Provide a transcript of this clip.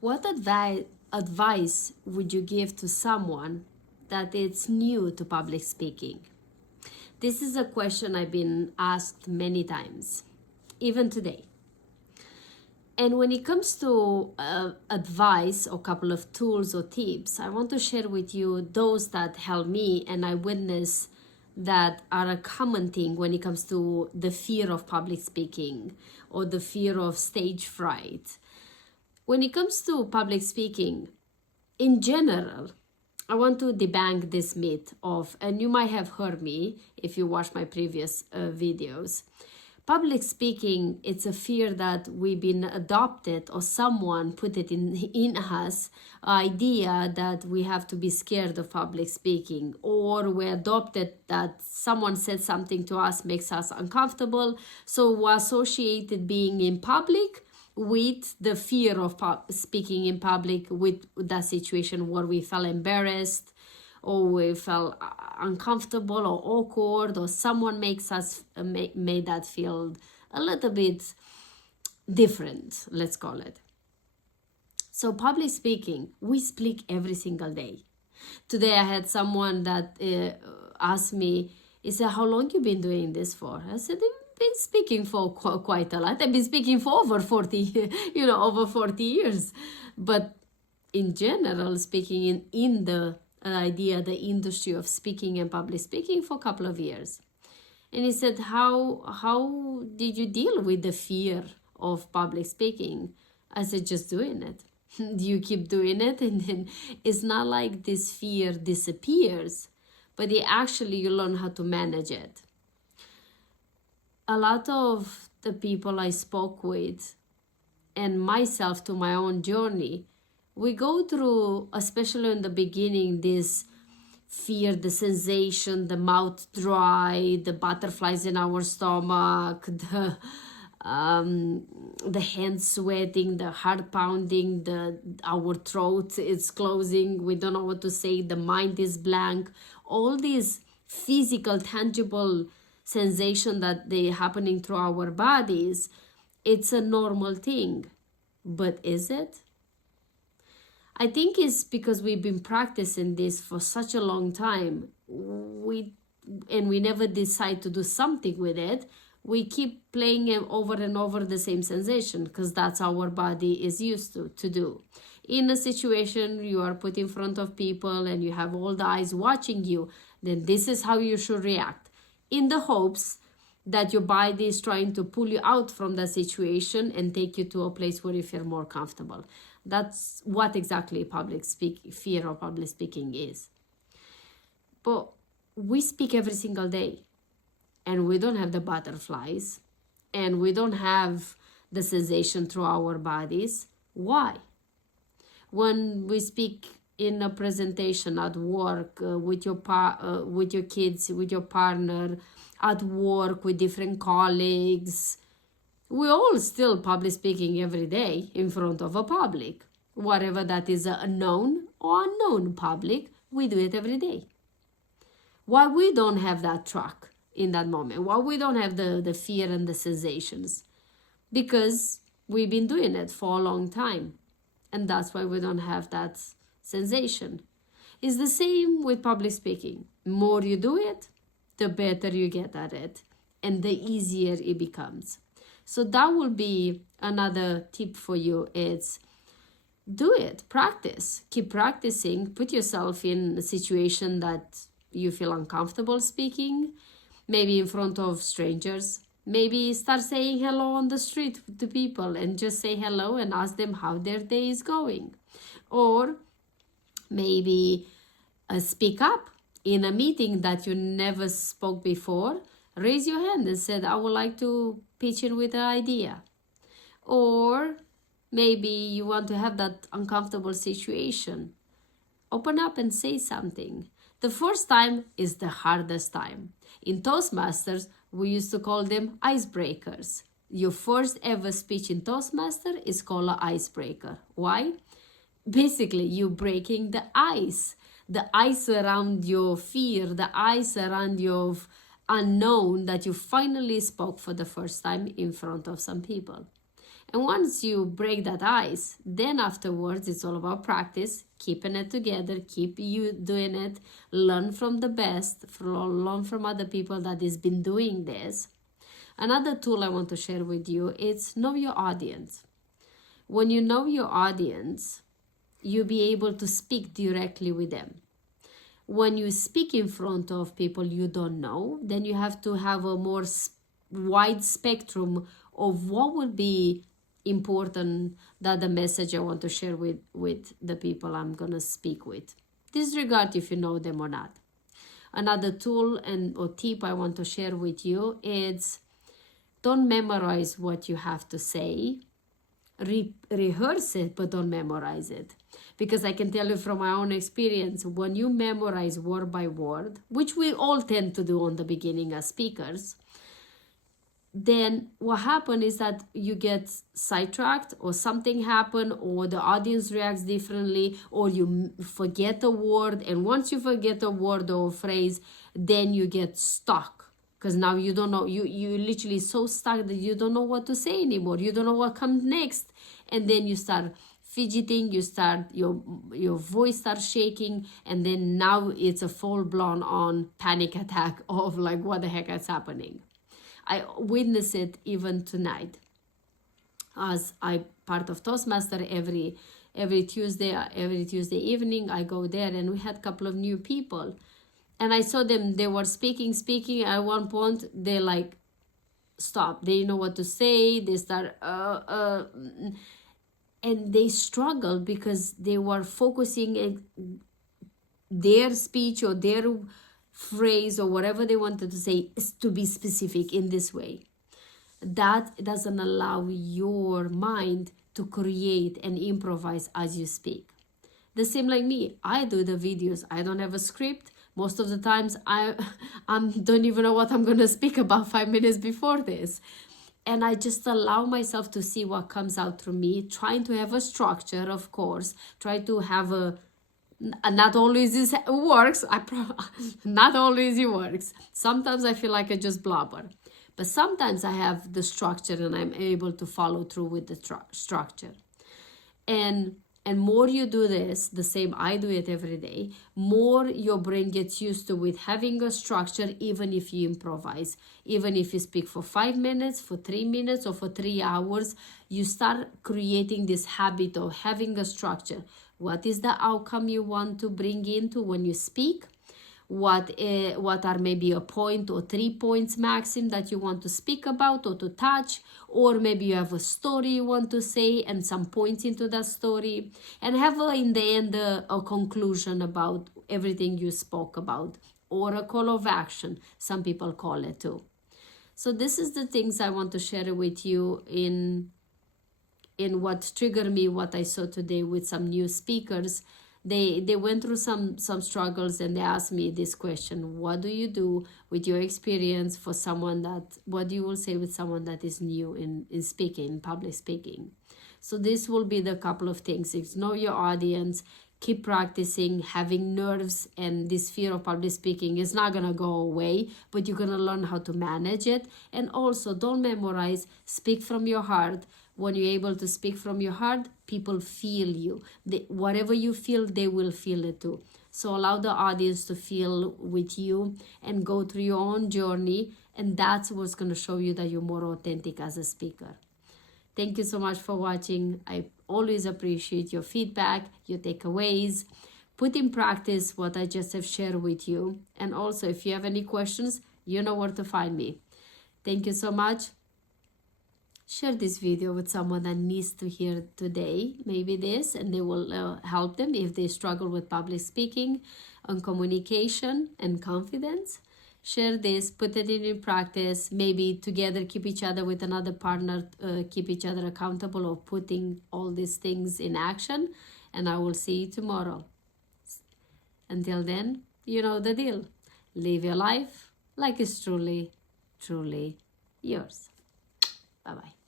What advice would you give to someone that is new to public speaking? This is a question I've been asked many times, even today. And when it comes to advice or a couple of tools or tips, I want to share with you those that help me and I witness that are a common thing when it comes to the fear of public speaking or the fear of stage fright. When it comes to public speaking, in general, I want to debunk this myth of, and you might have heard me if you watch my previous videos, public speaking, it's a fear that we've been adopted or someone put it in us, idea that we have to be scared of public speaking, or we adopted that someone said something to us makes us uncomfortable, so we associated being in public with the fear of speaking in public, with that situation where we felt embarrassed or we felt uncomfortable or awkward, or someone makes us made that feel a little bit different, let's call it. So public speaking, we speak every single day. Today I had someone that asked me, he said, how long you been doing this for? I said, been speaking for quite a lot. I've been speaking for over 40, over 40 years. But in general, speaking in the the industry of speaking and public speaking for a couple of years. And he said, how did you deal with the fear of public speaking? I said, just doing it. You keep doing it, and then it's not like this fear disappears, but you learn how to manage it. A lot of the people I spoke with and myself to my own journey, we go through, especially in the beginning, this fear, the sensation, the mouth dry, the butterflies in our stomach, the hands sweating, the heart pounding, our throat is closing, we don't know what to say, the mind is blank, all these physical, tangible sensation that they're happening through our bodies. It's a normal thing, but is it? I think it's because we've been practicing this for such a long time. We never decide to do something with it. We keep playing it over and over, the same sensation, because that's our body is used to do. In a situation you are put in front of people and you have all the eyes watching you, then this is how you should react, in the hopes that your body is trying to pull you out from that situation and take you to a place where you feel more comfortable. That's what exactly fear of public speaking is. But we speak every single day, and we don't have the butterflies, and we don't have the sensation through our bodies. Why? When we speak in a presentation at work, with your kids, with your partner, at work with different colleagues, we all still public speaking every day in front of a public. Whatever that is, a known or unknown public, we do it every day. Why we don't have that track in that moment? Why we don't have the fear and the sensations? Because we've been doing it for a long time. And that's why we don't have that sensation. It's the same with public speaking. More you do it, the better you get at it, and the easier it becomes. So that will be another tip for you. It's do it, practice, keep practicing, put yourself in a situation that you feel uncomfortable speaking, maybe in front of strangers. Maybe start saying hello on the street to people and just say hello and ask them how their day is going. Or maybe speak up in a meeting that you never spoke before. Raise your hand and said, I would like to pitch in with an idea. Or maybe you want to have that uncomfortable situation. Open up and say something. The first time is the hardest time. In Toastmasters, we used to call them icebreakers. Your first ever speech in Toastmaster is called an icebreaker. Why? Basically, you're breaking the ice around your fear, the ice around your unknown, that you finally spoke for the first time in front of some people. And once you break that ice, then afterwards it's all about practice, keeping it together, keep you doing it, learn from the best, learn from other people that has been doing this. Another tool I want to share with you is know your audience. When you know your audience, you'll be able to speak directly with them. When you speak in front of people you don't know, then you have to have a more wide spectrum of what would be important, that the message I want to share with the people I'm going to speak with. Disregard if you know them or not. Another tool or tip I want to share with you is don't memorize what you have to say. Rehearse it, but don't memorize it. Because I can tell you from my own experience, when you memorize word by word, which we all tend to do on the beginning as speakers, then what happens is that you get sidetracked, or something happen, or the audience reacts differently, or you forget a word. And once you forget a word or a phrase, then you get stuck, because now you don't know, you literally so stuck that you don't know what to say anymore. You don't know what comes next. And then you start fidgeting, your voice starts shaking, and then now it's a full-blown on panic attack of like, what the heck is happening? I witness it even tonight, as I part of Toastmaster every Tuesday evening. I go there, and we had a couple of new people, and I saw them. They were speaking. At one point, they like stop. They know what to say. They start and they struggled because they were focusing their speech or their phrase or whatever they wanted to say is to be specific in this way. That doesn't allow your mind to create and improvise as you speak. The same like me. I do the videos. I don't have a script. Most of the times I don't even know what I'm going to speak about 5 minutes before this. And I just allow myself to see what comes out through me, trying to have a structure, of course, try to have not always it works. Not always it works. Sometimes I feel like I just blubber. But sometimes I have the structure and I'm able to follow through with the structure. And more you do this, the same I do it every day, more your brain gets used to with having a structure, even if you improvise. Even if you speak for 5 minutes, for 3 minutes, or for 3 hours, you start creating this habit of having a structure. What is the outcome you want to bring into when you speak? What are maybe a point or 3 points maximum that you want to speak about or to touch, or maybe you have a story you want to say and some points into that story, and have in the end a conclusion about everything you spoke about, or a call of action, some people call it too. So this is the things I want to share with you in what triggered me, what I saw today with some new speakers. They went through some struggles, and they asked me this question: what do you do with your experience for someone what do you will say with someone that is new in speaking, public speaking? So this will be the couple of things. It's know your audience, keep practicing. Having nerves and this fear of public speaking is not going to go away, but you're going to learn how to manage it. And also, don't memorize, speak from your heart. When you're able to speak from your heart, people feel you. Whatever you feel, they will feel it too. So allow the audience to feel with you and go through your own journey. And that's what's going to show you that you're more authentic as a speaker. Thank you so much for watching. I always appreciate your feedback, your takeaways. Put in practice what I just have shared with you. And also, if you have any questions, you know where to find me. Thank you so much. Share this video with someone that needs to hear today, maybe this, and they will help them if they struggle with public speaking and communication and confidence. Share this, put it in practice, maybe together keep each other with another partner, keep each other accountable of putting all these things in action, and I will see you tomorrow. Until then, you know the deal. Live your life like it's truly, truly yours. Bye-bye.